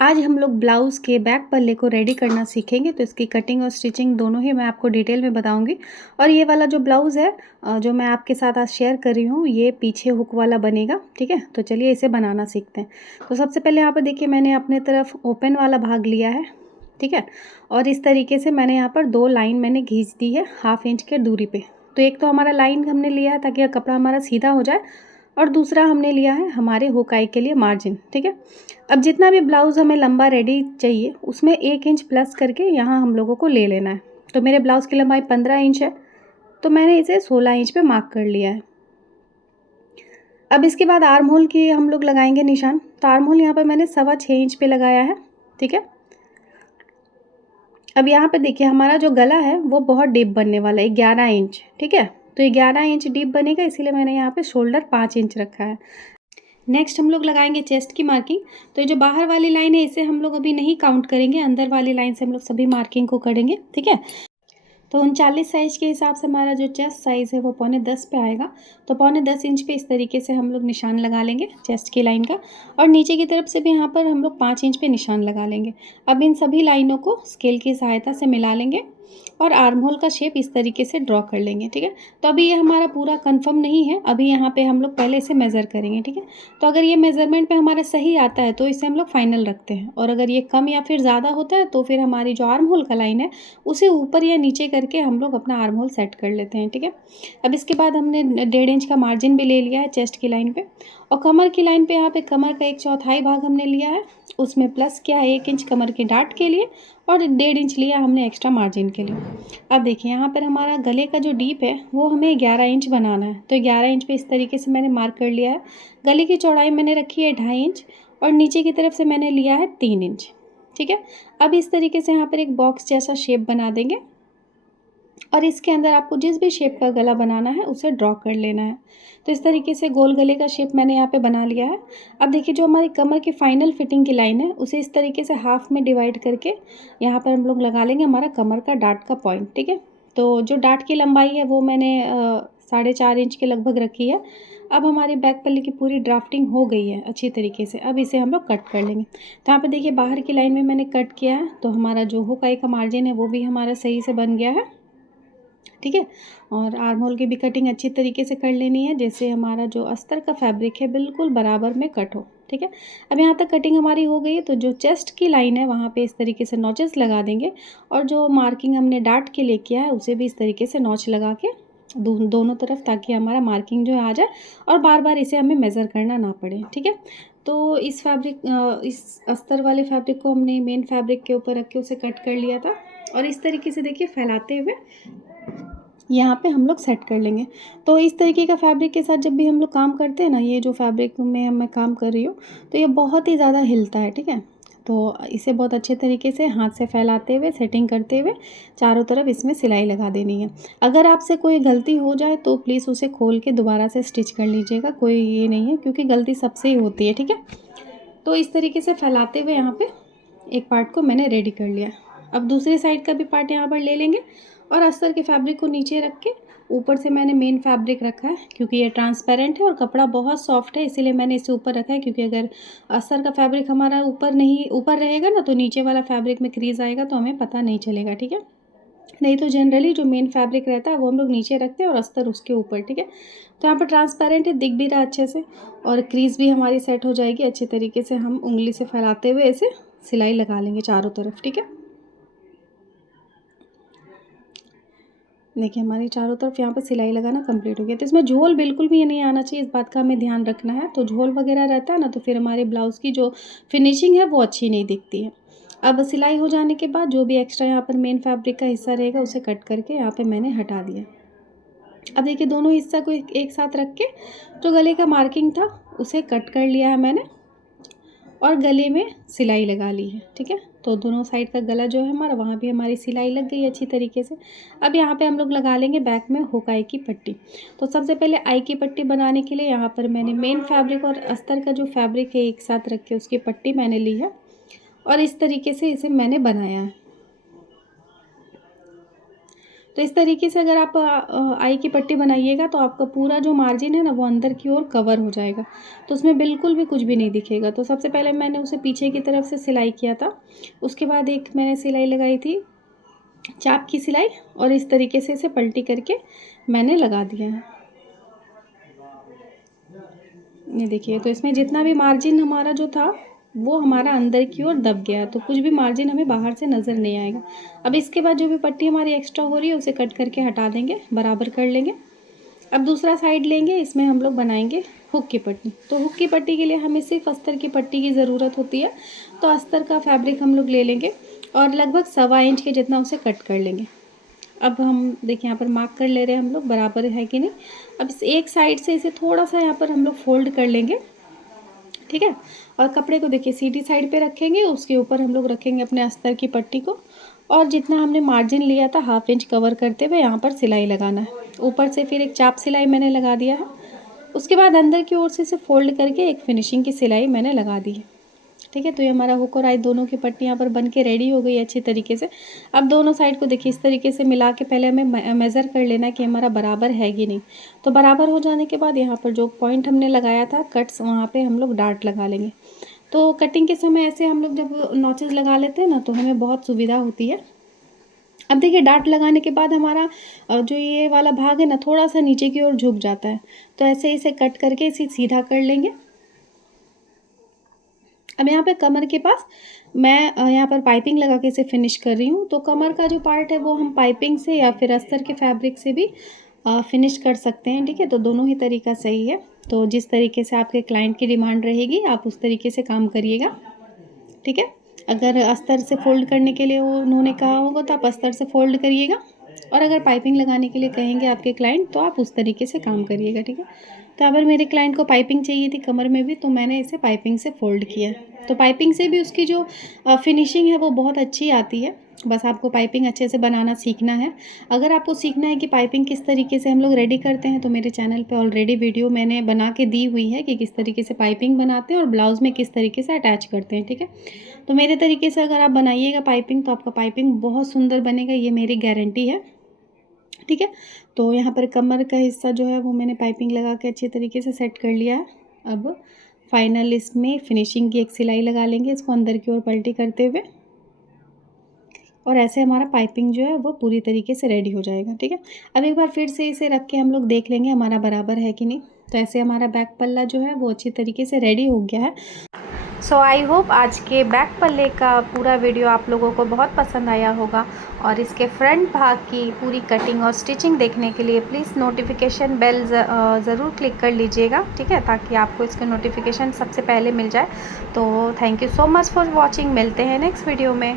आज हम लोग ब्लाउज़ के बैक पल्ले को रेडी करना सीखेंगे, तो इसकी कटिंग और स्टिचिंग दोनों ही मैं आपको डिटेल में बताऊंगी। और ये वाला जो ब्लाउज़ है जो मैं आपके साथ आज शेयर कर रही हूँ, ये पीछे हुक वाला बनेगा। ठीक है, तो चलिए इसे बनाना सीखते हैं। तो सबसे पहले यहाँ पर देखिए, मैंने अपने तरफ ओपन वाला भाग लिया है। ठीक है, और इस तरीके से मैंने यहाँ पर 2 लाइन मैंने खींच दी है 1/2 इंच के दूरी पे। तो एक तो हमारा लाइन हमने लिया है ताकि कपड़ा हमारा सीधा हो जाए, और दूसरा हमने लिया है हमारे हुकाई के लिए मार्जिन। ठीक है, अब जितना भी ब्लाउज़ हमें लंबा रेडी चाहिए उसमें 1 इंच प्लस करके यहाँ हम लोगों को ले लेना है। तो मेरे ब्लाउज़ की लंबाई 15 इंच है, तो मैंने इसे 16 इंच पे मार्क कर लिया है। अब इसके बाद आर्म होल की हम लोग लगाएंगे निशान। तो आर्म होल यहाँ पर मैंने 6.25 इंच पे लगाया है। ठीक है, अब यहाँ पे देखिए हमारा जो गला है वो बहुत डीप बनने वाला है, 11 इंच। ठीक है, तो ये 11 इंच डीप बनेगा, इसीलिए मैंने यहाँ पे शोल्डर 5 इंच रखा है। नेक्स्ट हम लोग लगाएंगे चेस्ट की मार्किंग। तो ये जो बाहर वाली लाइन है इसे हम लोग अभी नहीं काउंट करेंगे, अंदर वाली लाइन से हम लोग सभी मार्किंग को करेंगे। ठीक है, तो 39 साइज़ के हिसाब से हमारा जो चेस्ट साइज़ है वो 9.25 पे आएगा। तो 9.25 इंच पे इस तरीके से हम लोग निशान लगा लेंगे चेस्ट की लाइन का, और नीचे की तरफ से भी यहाँ पर हम लोग 5 इंच पे निशान लगा लेंगे। अब इन सभी लाइनों को स्केल की सहायता से मिला लेंगे और आर्म होल का शेप इस तरीके से ड्रॉ कर लेंगे। ठीक है, तो अभी ये हमारा पूरा कंफर्म नहीं है, अभी यहाँ पे हम लोग पहले इसे मेज़र करेंगे। ठीक है, तो अगर ये मेज़रमेंट पे हमारा सही आता है तो इसे हम लोग फाइनल रखते हैं, और अगर ये कम या फिर ज़्यादा होता है तो फिर हमारी जो आर्म होल का लाइन है उसे ऊपर या नीचे करके हम लोग अपना आर्म होल सेट कर लेते हैं। ठीक है, अब इसके बाद हमने 1.5 इंच का मार्जिन भी ले लिया है चेस्ट की लाइन पे, और कमर की लाइन पे यहाँ पे कमर का 1/4 भाग हमने लिया है, उसमें प्लस किया है 1 इंच कमर के डाट के लिए, और 1.5 इंच लिया हमने एक्स्ट्रा मार्जिन के लिए। अब देखिए यहाँ पर हमारा गले का जो डीप है वो हमें 11 इंच बनाना है। तो 11 इंच पे इस तरीके से मैंने मार्क कर लिया है। गले की चौड़ाई मैंने रखी है 2.5 इंच, और नीचे की तरफ से मैंने लिया है 3 इंच। ठीक है, अब इस तरीके से यहाँ पर एक बॉक्स जैसा शेप बना देंगे, और इसके अंदर आपको जिस भी शेप का गला बनाना है उसे ड्रॉ कर लेना है। तो इस तरीके से गोल गले का शेप मैंने यहाँ पे बना लिया है। अब देखिए जो हमारी कमर की फाइनल फिटिंग की लाइन है उसे इस तरीके से हाफ में डिवाइड करके यहाँ पर हम लोग लगा लेंगे हमारा कमर का डाट का पॉइंट। ठीक है, तो जो डाट की लंबाई है वो मैंने 4.5 इंच के लगभग रखी है। अब हमारी बैक पल्ले की पूरी ड्राफ्टिंग हो गई है अच्छी तरीके से। अब इसे हम लोग कट कर लेंगे। तो यहाँ पे देखिए बाहर की लाइन में मैंने कट किया है, तो हमारा जो हुकाई का मार्जिन है वो भी हमारा सही से बन गया है। ठीक है, और आर्म होल की भी कटिंग अच्छी तरीके से कर लेनी है, जैसे हमारा जो अस्तर का फैब्रिक है बिल्कुल बराबर में कट हो। ठीक है, अब यहाँ तक कटिंग हमारी हो गई है, तो जो चेस्ट की लाइन है वहाँ पे इस तरीके से नॉचेस लगा देंगे, और जो मार्किंग हमने डाट के लिए किया है उसे भी इस तरीके से नॉच लगा के दोनों तरफ, ताकि हमारा मार्किंग जो है आ जाए और बार बार इसे हमें मेज़र करना ना पड़े। ठीक है, तो इस अस्तर वाले फैब्रिक को हमने मेन फैब्रिक के ऊपर रख के उसे कट कर लिया था, और इस तरीके से देखिए फैलाते हुए यहाँ पे हम लोग सेट कर लेंगे। तो इस तरीके का फैब्रिक के साथ जब भी हम लोग काम करते हैं ना, ये जो फैब्रिक में मैं काम कर रही हूँ, तो ये बहुत ही ज़्यादा हिलता है। ठीक है, तो इसे बहुत अच्छे तरीके से हाथ से फैलाते हुए सेटिंग करते हुए चारों तरफ इसमें सिलाई लगा देनी है। अगर आपसे कोई गलती हो जाए तो प्लीज़ उसे खोल के दोबारा से स्टिच कर लीजिएगा, कोई ये नहीं है, क्योंकि गलती सबसे ही होती है। ठीक है, तो इस तरीके से फैलाते हुए यहाँ पे एक पार्ट को मैंने रेडी कर लिया। अब दूसरी साइड का भी पार्ट यहाँ पर ले लेंगे, और अस्तर के फैब्रिक को नीचे रख के ऊपर से मैंने मेन फैब्रिक रखा है, क्योंकि ये ट्रांसपेरेंट है और कपड़ा बहुत सॉफ्ट है, इसीलिए मैंने इसे ऊपर रखा है। क्योंकि अगर अस्तर का फैब्रिक हमारा ऊपर रहेगा ना, तो नीचे वाला फैब्रिक में क्रीज आएगा तो हमें पता नहीं चलेगा। ठीक है, नहीं तो जनरली जो मेन फैब्रिक रहता है वो हम लोग नीचे रखते हैं और अस्तर उसके ऊपर। ठीक है, तो यहाँ पर ट्रांसपेरेंट है, दिख भी रहा अच्छे से, और क्रीज भी हमारी सेट हो जाएगी अच्छे तरीके से। हम उंगली से फैलाते हुए इसे सिलाई लगा लेंगे चारों तरफ। ठीक है, देखिए हमारी चारों तरफ यहाँ पर सिलाई लगाना कंप्लीट हो गया। तो इसमें झोल बिल्कुल भी ये नहीं आना चाहिए, इस बात का हमें ध्यान रखना है। तो झोल वगैरह रहता है ना, तो फिर हमारे ब्लाउज़ की जो फिनिशिंग है वो अच्छी नहीं दिखती है। अब सिलाई हो जाने के बाद जो भी एक्स्ट्रा यहाँ पर मेन फैब्रिक का हिस्सा रहेगा उसे कट करके यहाँ पे मैंने हटा दिया। अब देखिए दोनों हिस्सा को एक साथ रख के जो गले का मार्किंग था उसे कट कर लिया है मैंने, और गले में सिलाई लगा ली है। ठीक है, तो दोनों साइड का गला जो है हमारा, वहाँ भी हमारी सिलाई लग गई अच्छी तरीके से। अब यहाँ पे हम लोग लगा लेंगे बैक में हुक आई की पट्टी। तो सबसे पहले आई की पट्टी बनाने के लिए यहाँ पर मैंने मेन फैब्रिक और अस्तर का जो फैब्रिक है एक साथ रख के उसकी पट्टी मैंने ली है, और इस तरीके से इसे मैंने बनाया है। तो तो इस तरीके से अगर आप आई की पट्टी बनाइएगा तो आपका पूरा जो मार्जिन है ना वो अंदर की ओर कवर हो जाएगा, तो उसमें बिल्कुल भी कुछ भी नहीं दिखेगा। तो सबसे पहले मैंने उसे पीछे की तरफ से सिलाई किया था, उसके बाद एक मैंने सिलाई लगाई थी चाप की सिलाई, और इस तरीके से इसे पलटी करके मैंने लगा दिया है। ये देखिए, तो इसमें जितना भी मार्जिन हमारा जो था वो हमारा अंदर की ओर दब गया, तो कुछ भी मार्जिन हमें बाहर से नज़र नहीं आएगा। अब इसके बाद जो भी पट्टी हमारी एक्स्ट्रा हो रही है उसे कट करके हटा देंगे, बराबर कर लेंगे। अब दूसरा साइड लेंगे, इसमें हम लोग बनाएंगे हुक की पट्टी। तो हुक की पट्टी के लिए हमें सिर्फ अस्तर की पट्टी की ज़रूरत होती है। तो अस्तर का फैब्रिक हम लोग ले लेंगे और लगभग 1.25 इंच के जितना उसे कट कर लेंगे। अब हम देखिए यहाँ पर मार्क कर ले रहे हैं हम लोग, बराबर है कि नहीं। अब इस एक साइड से इसे थोड़ा सा यहाँ पर हम लोग फोल्ड कर लेंगे, ठीक है। और कपड़े को देखिए सीधी साइड पे रखेंगे, उसके ऊपर हम लोग रखेंगे अपने अस्तर की पट्टी को, और जितना हमने मार्जिन लिया था 1/2 इंच कवर करते हुए यहाँ पर सिलाई लगाना है। ऊपर से फिर एक चाप सिलाई मैंने लगा दिया है, उसके बाद अंदर की ओर से इसे फोल्ड करके एक फिनिशिंग की सिलाई मैंने लगा दी है, ठीक है। तो ये हमारा हुक और आई दोनों की पट्टी यहाँ पर बन के रेडी हो गई अच्छी तरीके से। अब दोनों साइड को देखिए इस तरीके से मिला के पहले हमें मेज़र कर लेना कि हमारा बराबर है कि नहीं। तो बराबर हो जाने के बाद यहाँ पर जो पॉइंट हमने लगाया था कट्स, वहाँ पे हम लोग डार्ट लगा लेंगे। तो कटिंग के समय ऐसे हम लोग जब नॉचेस लगा लेते हैं ना तो हमें बहुत सुविधा होती है। अब देखिए डार्ट लगाने के बाद हमारा जो ये वाला भाग है ना थोड़ा सा नीचे की ओर झुक जाता है, तो ऐसे इसे कट करके इसे सीधा कर लेंगे। अब यहाँ पे कमर के पास मैं यहाँ पर पाइपिंग लगा के इसे फिनिश कर रही हूँ। तो कमर का जो पार्ट है वो हम पाइपिंग से या फिर अस्तर के फैब्रिक से भी फिनिश कर सकते हैं, ठीक है। तो दोनों ही तरीका सही है। तो जिस तरीके से आपके क्लाइंट की डिमांड रहेगी आप उस तरीके से काम करिएगा, ठीक है। अगर अस्तर से फ़ोल्ड करने के लिए उन्होंने कहा होगा तो आप अस्तर से फ़ोल्ड करिएगा, और अगर पाइपिंग लगाने के लिए कहेंगे आपके क्लाइंट तो आप उस तरीके से काम करिएगा, ठीक है। तो अगर मेरे क्लाइंट को पाइपिंग चाहिए थी कमर में भी, तो मैंने इसे पाइपिंग से फ़ोल्ड किया। तो पाइपिंग से भी उसकी जो फिनिशिंग है वो बहुत अच्छी आती है। बस आपको पाइपिंग अच्छे से बनाना सीखना है। अगर आपको सीखना है कि पाइपिंग किस तरीके से हम लोग रेडी करते हैं तो मेरे चैनल पे ऑलरेडी वीडियो मैंने बना के दी हुई है कि किस तरीके से पाइपिंग बनाते हैं और ब्लाउज़ में किस तरीके से अटैच करते हैं, ठीक है। तो मेरे तरीके से अगर आप बनाइएगा पाइपिंग तो आपका पाइपिंग बहुत सुंदर बनेगा, ये मेरी गारंटी है, ठीक है। तो यहाँ पर कमर का हिस्सा जो है वो मैंने पाइपिंग लगा के अच्छे तरीके से सेट कर लिया है। अब फाइनल इसमें फिनिशिंग की एक सिलाई लगा लेंगे इसको अंदर की ओर पलटी करते हुए, और ऐसे हमारा पाइपिंग जो है वो पूरी तरीके से रेडी हो जाएगा, ठीक है। अब एक बार फिर से इसे रख के हम लोग देख लेंगे हमारा बराबर है कि नहीं। तो ऐसे हमारा बैक पल्ला जो है वो अच्छी तरीके से रेडी हो गया है। सो आई होप आज के बैक पल्ले का पूरा वीडियो आप लोगों को बहुत पसंद आया होगा, और इसके फ्रंट भाग की पूरी कटिंग और स्टिचिंग देखने के लिए प्लीज़ नोटिफिकेशन बेल ज़रूर क्लिक कर लीजिएगा, ठीक है, ताकि आपको इसके नोटिफिकेशन सबसे पहले मिल जाए। तो thank you so much for watching, मिलते हैं नेक्स्ट वीडियो में।